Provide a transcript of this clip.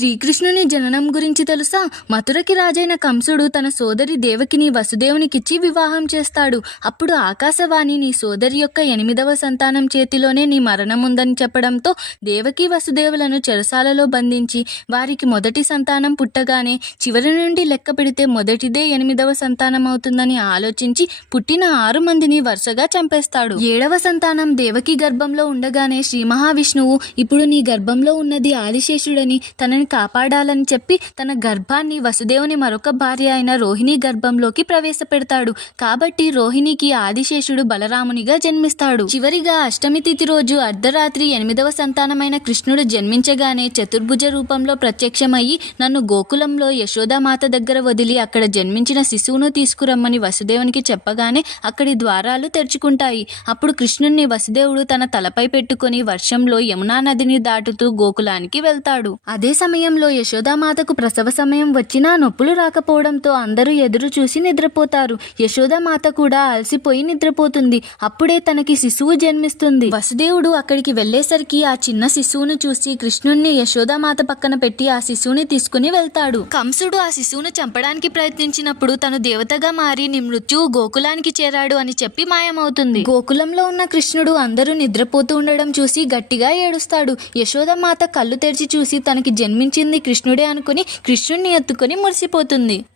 శ్రీకృష్ణుని జననం గురించి తెలుసా? మథురకి రాజైన కంసుడు తన సోదరి దేవకిని వసుదేవునికిచ్చి వివాహం చేస్తాడు. అప్పుడు ఆకాశవాణి నీ సోదరి యొక్క 8వ సంతానం చేతిలోనే నీ మరణం ఉందని చెప్పడంతో దేవకి వసుదేవులను చెరసాలలో బంధించి వారికి మొదటి సంతానం పుట్టగానే చివరి నుండి లెక్క పెడితే మొదటిదే 8వ సంతానం అవుతుందని ఆలోచించి పుట్టిన 6 మందిని వరుసగా చంపేస్తాడు. 7వ సంతానం దేవకి గర్భంలో ఉండగానే శ్రీ మహావిష్ణువు ఇప్పుడు నీ గర్భంలో ఉన్నది ఆదిశేషుడని తనని కాపాడాలని చెప్పి తన గర్భాన్ని వసుదేవుని మరొక భార్య అయిన రోహిణి గర్భంలోకి ప్రవేశపెడతాడు. కాబట్టి రోహిణికి ఆదిశేషుడు బలరామునిగా జన్మిస్తాడు. చివరిగా అష్టమి తిథి రోజు అర్ధరాత్రి 8వ సంతానమైన కృష్ణుడు జన్మించగానే చతుర్భుజ రూపంలో ప్రత్యక్షమయ్యి నన్ను గోకులంలో యశోదామాత దగ్గర వదిలి అక్కడ జన్మించిన శిశువును తీసుకురమ్మని వసుదేవునికి చెప్పగానే అక్కడి ద్వారాలు తెరుచుకుంటాయి. అప్పుడు కృష్ణుణ్ణి వసుదేవుడు తన తలపై పెట్టుకుని వర్షంలో యమునా నదిని దాటుతూ గోకులానికి వెళ్తాడు. అదే సమయంలో యశోదామాతకు ప్రసవ సమయం వచ్చినా నొప్పులు రాకపోవడంతో అందరూ ఎదురు చూసి నిద్రపోతారు. యశోదామాత కూడా అలసిపోయి నిద్రపోతుంది. అప్పుడే తనకి శిశువు జన్మిస్తుంది. వసుదేవుడు అక్కడికి వెళ్లేసరికి ఆ చిన్న శిశువును చూసి కృష్ణుణ్ణి యశోదామాత పక్కన పెట్టి ఆ శిశువుని తీసుకుని వెళ్తాడు. కంసుడు ఆ శిశువును చంపడానికి ప్రయత్నించినప్పుడు తను దేవతగా మారి నీ మృత్యువు గోకులానికి చేరాడు అని చెప్పి మాయమవుతుంది. గోకులంలో ఉన్న కృష్ణుడు అందరూ నిద్రపోతూ ఉండడం చూసి గట్టిగా ఏడుస్తాడు. యశోదామాత కళ్ళు తెరిచి చూసి తనకి జన్మించింది కృష్ణుడే అనుకుని కృష్ణుణ్ణి ఎత్తుకొని మురిసిపోతుంది.